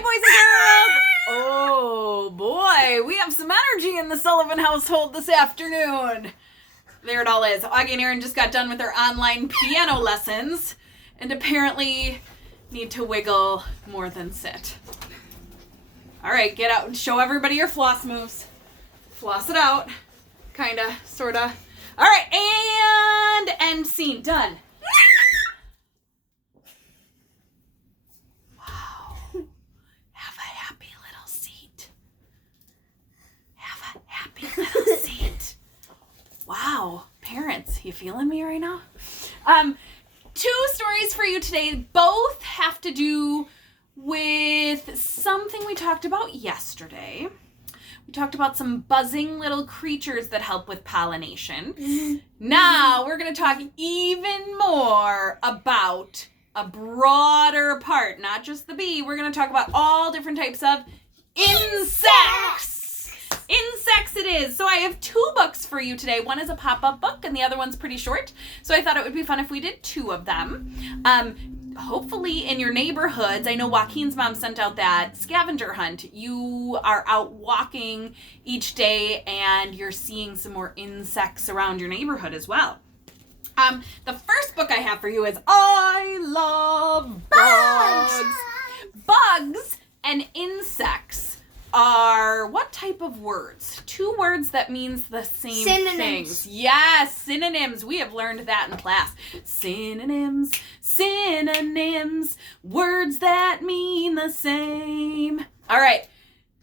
Hi, boys and girls! Oh, boy. We have some energy in the Sullivan household this afternoon. There it all is. Augie and Aaron just got done with their online piano lessons and apparently need to wiggle more than sit. All right, get out and show everybody your floss moves. Floss it out. Kinda, sorta. All right, and end scene. Done. Wow. Have a happy little seat. Have a happy little seat. Wow. Parents, you feeling me right now? Two stories for you today. Both have to do with something we talked about yesterday. We talked about some buzzing little creatures that help with pollination. Now we're going to talk even more about a broader part, not just the bee. We're going to talk about all different types of insects. Insects it is. So I have two books for you today. One is a pop-up book and the other one's pretty short. So I thought it would be fun if we did two of them. Hopefully in your neighborhoods, I know Joaquin's mom sent out that scavenger hunt. You are out walking each day and you're seeing some more insects around your neighborhood as well. The first book I have for you is I Love Bugs. Bugs and insects are what type of words? Two words that means the same things. Yes, synonyms. We have learned that in class. Synonyms, synonyms, words that mean the same. All right,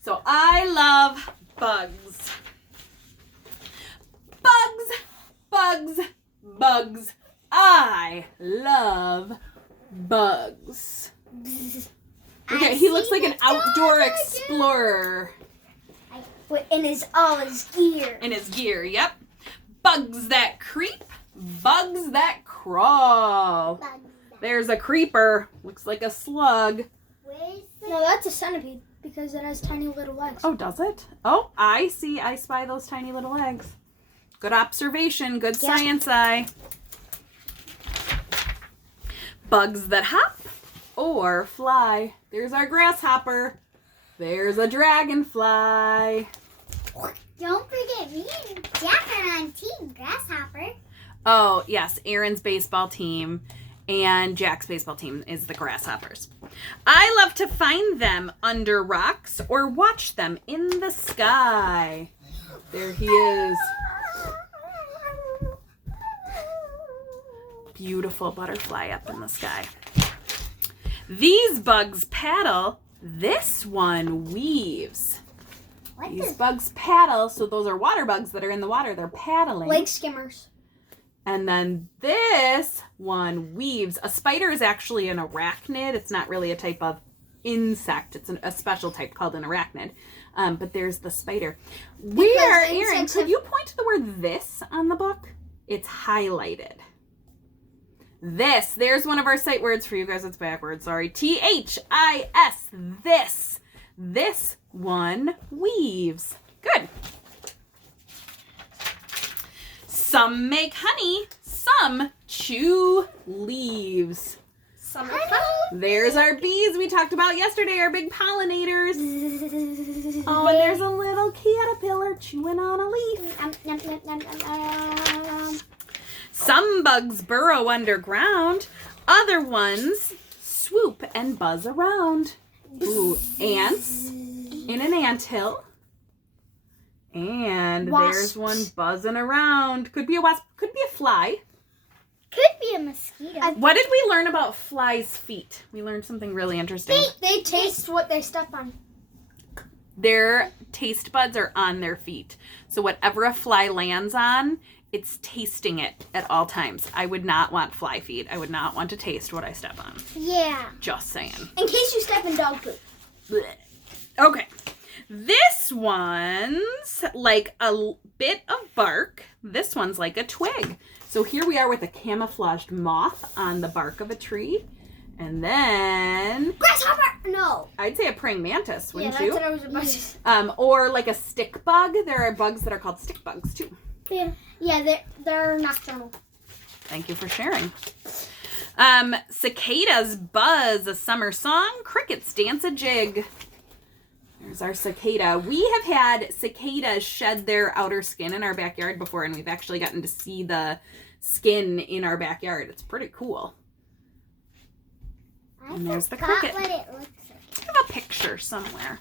so I love bugs. Bugs, bugs, bugs. I love bugs. Okay, he looks like an outdoor explorer. In all his gear. In his gear, yep. Bugs that creep, bugs that crawl. There's a creeper. Looks like a slug. No, that's a centipede because it has tiny little legs. Oh, does it? Oh, I see. I spy those tiny little legs. Good observation. Good science eye. Bugs that hop or fly. There's our grasshopper. There's a dragonfly. Don't forget me and Jack are on Team Grasshopper. Oh, yes. Aaron's baseball team and Jack's baseball team is the grasshoppers. I love to find them under rocks or watch them in the sky. There he is. Beautiful butterfly up in the sky. These bugs paddle. This one weaves. These bugs paddle. So those are water bugs that are in the water. They're paddling. Lake skimmers. And then this one weaves. A spider is actually an arachnid. It's not really a type of insect. It's a special type called an arachnid. But there's the spider. Where, Aaron, could you point to the word this on the book? It's highlighted. This. There's one of our sight words for you guys. It's backwards. Sorry. THIS. This. This one weaves. Good. Some make honey. Some chew leaves. Some There's our bees we talked about yesterday. Our big pollinators. Oh, and there's a little caterpillar chewing on a leaf. Some bugs burrow underground. Other ones swoop and buzz around. Ooh, ants in an anthill. And Wasps. There's one buzzing around. Could be a wasp. Could be a fly. Could be a mosquito. What did we learn about flies' feet? We learned something really interesting. They taste what they step on. Their taste buds are on their feet. So whatever a fly lands on, it's tasting it at all times. I would not want fly feet. I would not want to taste what I step on. Yeah. Just saying. In case you step in dog poop. Blech. Okay. This one's like a bit of bark. This one's like a twig. So here we are with a camouflaged moth on the bark of a tree. And then... Grasshopper! No. I'd say a praying mantis, wouldn't you? Yeah, that's what I was about to say. Or like a stick bug. There are bugs that are called stick bugs too. Yeah, they're nocturnal. Thank you for sharing. Cicadas buzz a summer song. Crickets dance a jig. There's our cicada. We have had cicadas shed their outer skin in our backyard before, and we've actually gotten to see the skin in our backyard. It's pretty cool. And there's the cricket. What it looks like. I have a picture somewhere.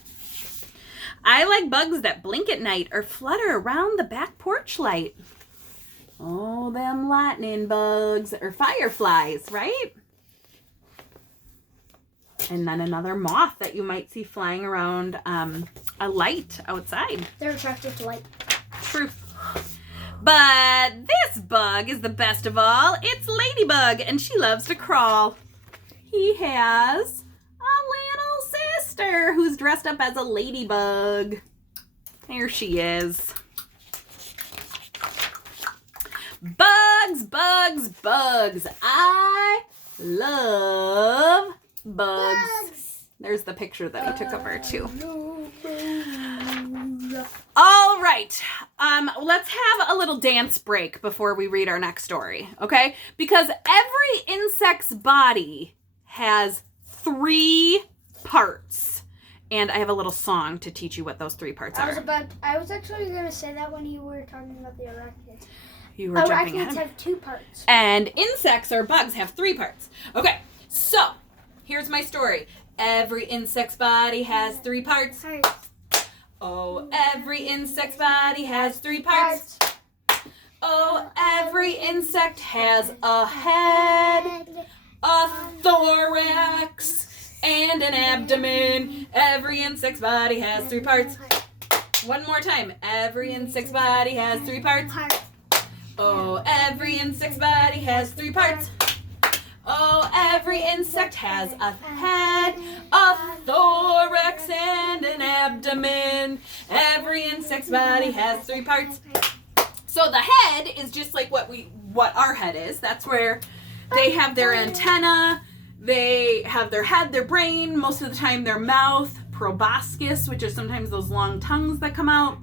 I like bugs that blink at night or flutter around the back porch light. Oh, them lightning bugs or fireflies, right? And then another moth that you might see flying around a light outside. They're attracted to light. Truth. But this bug is the best of all. It's Ladybug, and she loves to crawl. He has a little sister who's dressed up as a ladybug. There she is. Bugs, bugs, bugs. I love bugs. There's the picture that we took of her too. All right. Let's have a little dance break before we read our next story, okay? Because every insect's body has 3 parts. And I have a little song to teach you what those 3 parts are. I was actually going to say that when you were talking about the arachnids. You were jumping ahead. Arachnids have 2 parts. And insects or bugs have 3 parts. Okay, so here's my story. Every insect's body has 3 parts. Oh, every insect's body has 3 parts. Oh, every insect has a head, a thorax, and an abdomen. Every insect's body has 3 parts. One more time. Every insect's body has 3 parts. Oh, every insect's body has 3 parts. Oh, every insect has a head, a thorax, and an abdomen. Every insect's body has 3 parts. So the head is just like what our head is. That's where they have their antenna, they have their head, their brain, most of the time their mouth, proboscis, which is sometimes those long tongues that come out.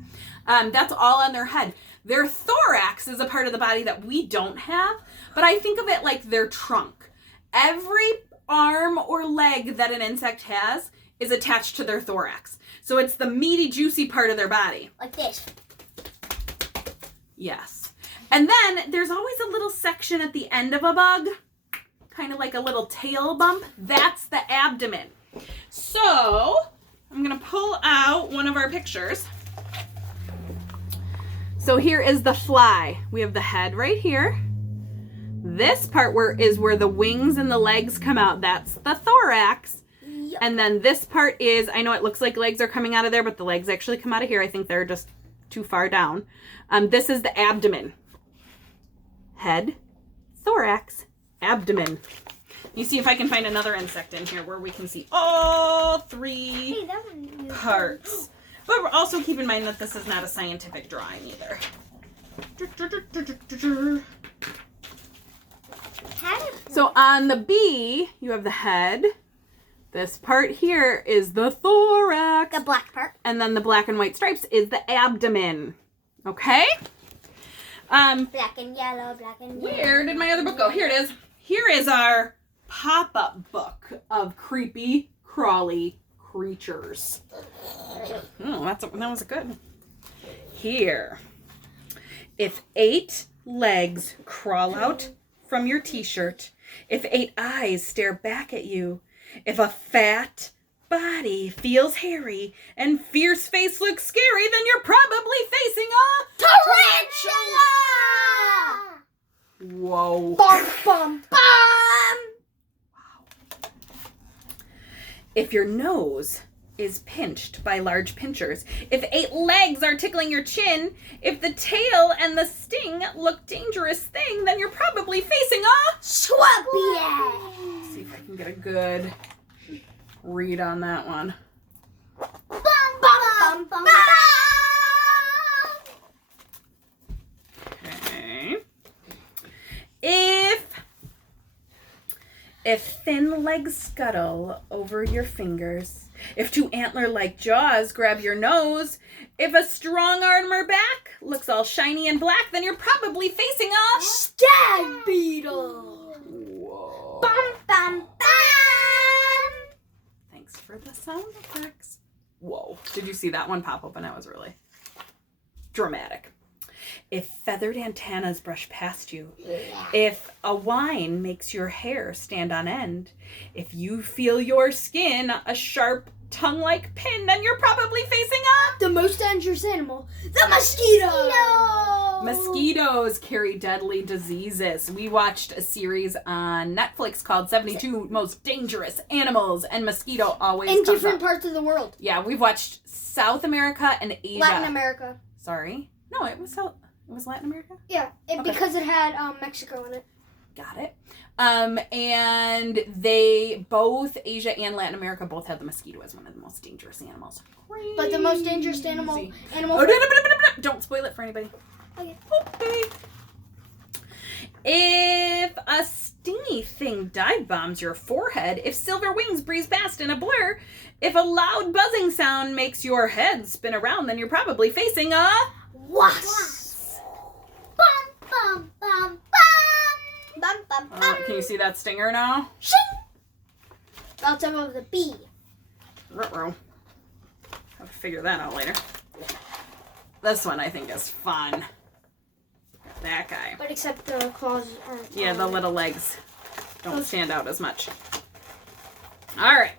That's all on their head. Their thorax is a part of the body that we don't have, but I think of it like their trunk. Every arm or leg that an insect has is attached to their thorax. So it's the meaty, juicy part of their body. Like this. Yes. And then there's always a little section at the end of a bug, kind of like a little tail bump. That's the abdomen. So I'm going to pull out one of our pictures. So here is the fly. We have the head right here. This part is where the wings and the legs come out. That's the thorax. Yep. And then this part is, I know it looks like legs are coming out of there, but the legs actually come out of here. I think they're just too far down. This is the abdomen. Head, thorax, abdomen. You see if I can find another insect in here where we can see all 3 parts. But we're also keep in mind that this is not a scientific drawing either. So on the bee, you have the head. This part here is the thorax. The black part. And then the black and white stripes is the abdomen. Okay? Black and yellow, black and yellow. Where did my other book go? Here it is. Here is our pop-up book of creepy, crawly creatures. Oh, that was good. Here. If 8 legs crawl out from your t-shirt, if 8 eyes stare back at you, if a fat body feels hairy and fierce face looks scary, then you're probably facing a tarantula! Whoa. Bum, bum, bum! Wow. If your nose is pinched by large pinchers, if 8 legs are tickling your chin, if the tail and the sting look dangerous thing, then you're probably facing a scorpion. Let's see if I can get a good read on that one. Bum, bum, bum, bum. Okay. If thin legs scuttle over your fingers, if 2 antler-like jaws grab your nose, if a strong arm or back looks all shiny and black, then you're probably facing a stag beetle. Whoa. Bum, bum, bum. Thanks for the sound effects. Whoa. Did you see that one pop open? That was really dramatic. If feathered antennas brush past you, if a whine makes your hair stand on end, if you feel your skin a sharp tongue-like pin, then you're probably facing a... The most dangerous animal, the mosquito. No. Mosquitoes carry deadly diseases. We watched a series on Netflix called 72 Most Dangerous Animals, and mosquito always In comes different up. parts of the world. Yeah, we've watched South America and Asia. Latin America. Sorry. No, it was Latin America? Yeah, Okay. because it had Mexico in it. Got it. And they both, Asia and Latin America, both had the mosquito as one of the most dangerous animals. Crazy. But the most dangerous animal. Oh, don't spoil it for anybody. Okay. Okay. If a stingy thing dive bombs your forehead, if silver wings breeze past in a blur, if a loud buzzing sound makes your head spin around, then you're probably facing a Wasp. Bum, bum, bum, Bum, bum, bum. Can you see that stinger now? Shing. That's of the bee. Ruh-roh. Have to figure that out later. This one I think is fun. That guy. But except the claws aren't. Yeah, the little legs don't stand out as much. All right.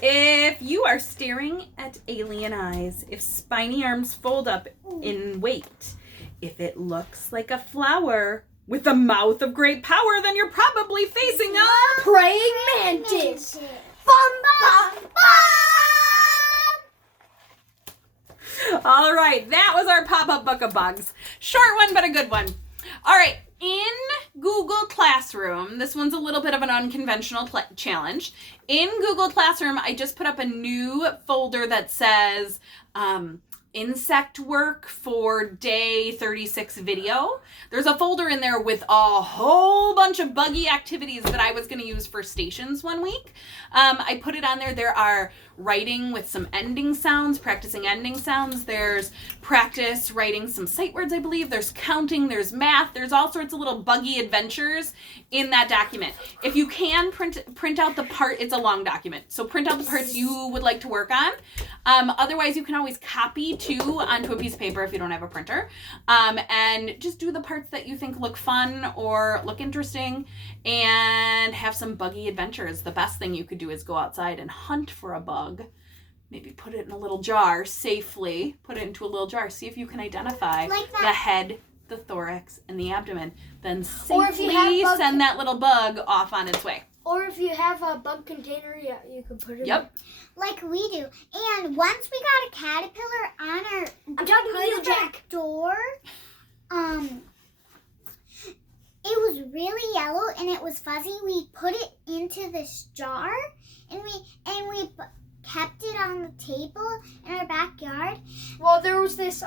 If you are staring at alien eyes, if spiny arms fold up in weight, if it looks like a flower with a mouth of great power, then you're probably facing a... praying bum. mantis. Bum, bum, bum. All right, that was our pop-up book of bugs. Short one, but a good one. All right, in Google Classroom, this one's a little bit of an unconventional challenge. In Google Classroom, I just put up a new folder that says insect work for day 36 video. There's a folder in there with a whole bunch of buggy activities that I was going to use for stations one week. I put it on there. There are writing with some ending sounds, practicing ending sounds. There's practice writing some sight words, I believe. There's counting, there's math. There's all sorts of little buggy adventures in that document. If you can print out the part, it's a long document. So print out the parts you would like to work on. Otherwise, you can always copy too onto a piece of paper if you don't have a printer. And just do the parts that you think look fun or look interesting and have some buggy adventures. The best thing you could do is go outside and hunt for a bug. Maybe put it in a little jar safely. Put it into a little jar. See if you can identify Like that. the head, the thorax, and the abdomen. Then Or if you have safely bug- send that little bug off on its way. Or if you have a bug container, yeah, you can put it Yep. Like we do. And once we got a caterpillar on our I'm talking to you, private Jack. door, it was really yellow and it was fuzzy. We put it into this jar and we kept it on the table in our backyard. Well, there was this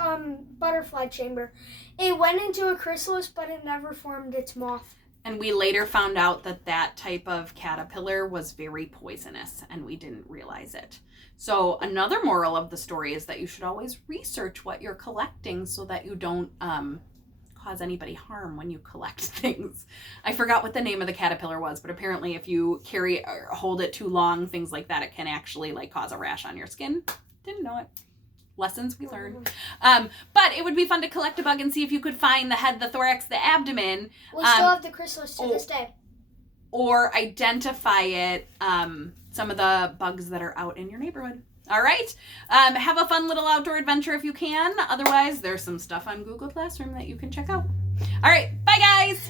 butterfly chamber. It went into a chrysalis, but it never formed its moth. And we later found out that that type of caterpillar was very poisonous, and we didn't realize it. So another moral of the story is that you should always research what you're collecting so that you don't cause anybody harm when you collect things. I forgot what the name of the caterpillar was, but apparently if you carry or hold it too long, things like that, it can actually like cause a rash on your skin. Didn't know it. Lessons we learned. But it would be fun to collect a bug and see if you could find the head, the thorax, the abdomen, We still have the chrysalis to this day. or identify it, some of the bugs that are out in your neighborhood. All right. Have a fun little outdoor adventure if you can. Otherwise, there's some stuff on Google Classroom that you can check out. All right. Bye, guys.